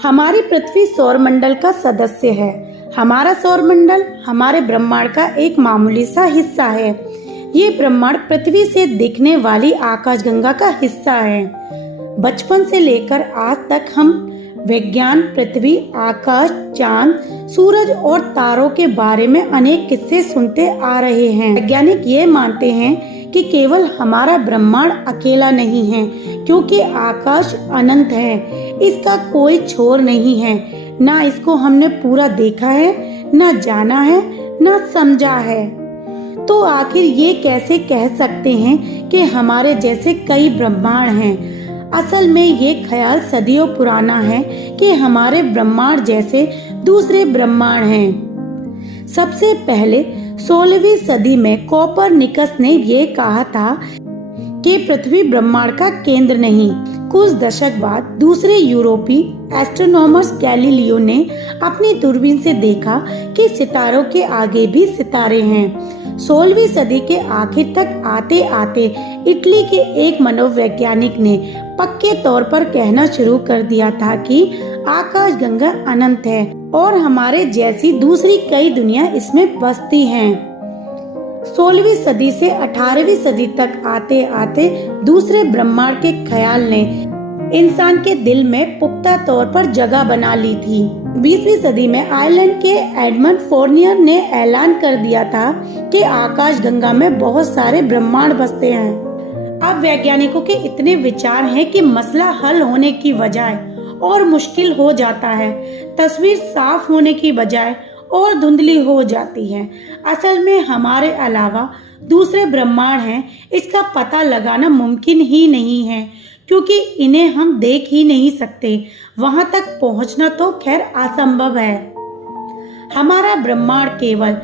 हमारी पृथ्वी सौरमंडल का सदस्य है। हमारा सौरमंडल हमारे ब्रह्मांड का एक मामूली सा हिस्सा है। ये ब्रह्मांड पृथ्वी से दिखने वाली आकाशगंगा का हिस्सा है। बचपन से लेकर आज तक हम विज्ञान, पृथ्वी, आकाश, चांद, सूरज और तारों के बारे में अनेक किस्से सुनते आ रहे हैं। वैज्ञानिक ये मानते हैं कि केवल हमारा ब्रह्मांड अकेला नहीं है, क्योंकि आकाश अनंत है। इसका कोई छोर नहीं है। ना इसको हमने पूरा देखा है, ना जाना है, ना समझा है। तो आखिर ये कैसे कह सकते हैं कि हमारे जैसे कई ब्रह्मांड हैं? असल में ये ख्याल सदियों पुराना है कि हमारे ब्रह्मांड जैसे दूसरे ब्रह्मांड हैं। सबसे पहले 16वीं सदी में कोपरनिकस ने ये कहा था कि पृथ्वी ब्रह्मांड का केंद्र नहीं। कुछ दशक बाद दूसरे यूरोपीय एस्ट्रोनॉमर्स गैलीलियो ने अपनी दूरबीन से देखा कि सितारों के आगे भी सितारे हैं। 16वीं सदी के आखिर तक आते आते इटली के एक मनोवैज्ञानिक ने पक्के तौर पर कहना शुरू कर दिया था कि आकाशगंगा अनंत है और हमारे जैसी दूसरी कई दुनिया इसमें बसती हैं। 16वीं सदी से 18वीं सदी तक आते आते दूसरे ब्रह्मांड के ख्याल ने इंसान के दिल में पुख्ता तौर पर जगह बना ली थी। 20वीं सदी में आयरलैंड के एडमंड फोर्नियर ने ऐलान कर दिया था कि आकाशगंगा में बहुत सारे ब्रह्मांड बसते हैं। अब वैज्ञानिकों के इतने विचार हैं कि मसला हल होने की बजाय और मुश्किल हो जाता है। तस्वीर साफ होने की बजाय और धुंधली हो जाती है। असल में हमारे अलावा दूसरे ब्रह्मांड हैं, इसका पता लगाना मुमकिन ही नहीं है, क्योंकि इन्हें हम देख ही नहीं सकते। वहां तक पहुंचना तो खैर असंभव है। हमारा ब्रह्मांड केवल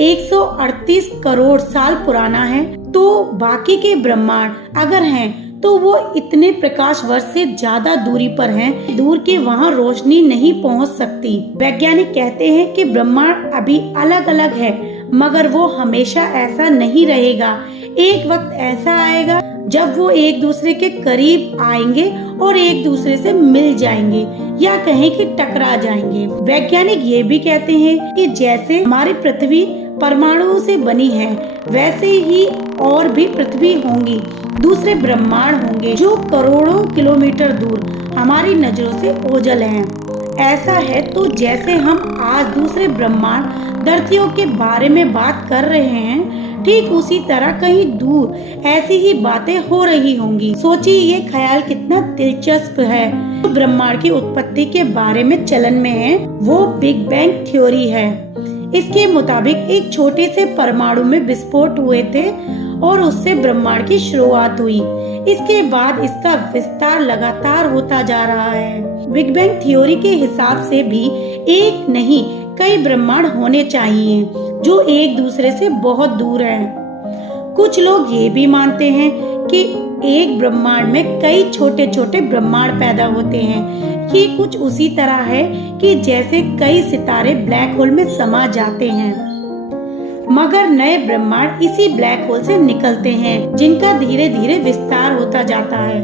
138 करोड़ साल पुराना है, तो बाकी के ब्रह्मांड अगर हैं तो वो इतने प्रकाश वर्ष से ज्यादा दूरी पर हैं, दूर के वहाँ रोशनी नहीं पहुँच सकती। वैज्ञानिक कहते हैं कि ब्रह्मांड अभी अलग अलग है, मगर वो हमेशा ऐसा नहीं रहेगा। एक वक्त ऐसा आएगा जब वो एक दूसरे के करीब आएंगे और एक दूसरे से मिल जाएंगे, या कहें कि टकरा जाएंगे। वैज्ञानिक ये भी कहते हैं कि जैसे हमारी पृथ्वी परमाणुओं से बनी है, वैसे ही और भी पृथ्वी होंगी, दूसरे ब्रह्मांड होंगे जो करोड़ों किलोमीटर दूर हमारी नजरों से ओझल हैं। ऐसा है तो जैसे हम आज दूसरे ब्रह्मांड धरतियों के बारे में बात कर रहे हैं, ठीक उसी तरह कहीं दूर ऐसी ही बातें हो रही होंगी। सोचिए ये ख्याल कितना दिलचस्प है। तो ब्रह्मांड की उत्पत्ति के बारे में चलन में है वो बिग बैंग थ्योरी है। इसके मुताबिक एक छोटे से परमाणु में विस्फोट हुए थे और उससे ब्रह्मांड की शुरुआत हुई। इसके बाद इसका विस्तार लगातार होता जा रहा है। बिग बैंग थ्योरी के हिसाब से भी एक नहीं कई ब्रह्मांड होने चाहिए जो एक दूसरे से बहुत दूर हैं। कुछ लोग ये भी मानते हैं कि एक ब्रह्मांड में कई छोटे छोटे ब्रह्मांड पैदा होते हैं। ये कुछ उसी तरह है कि जैसे कई सितारे ब्लैक होल में समा जाते हैं, मगर नए ब्रह्मांड इसी ब्लैक होल से निकलते हैं, जिनका धीरे धीरे विस्तार होता जाता है।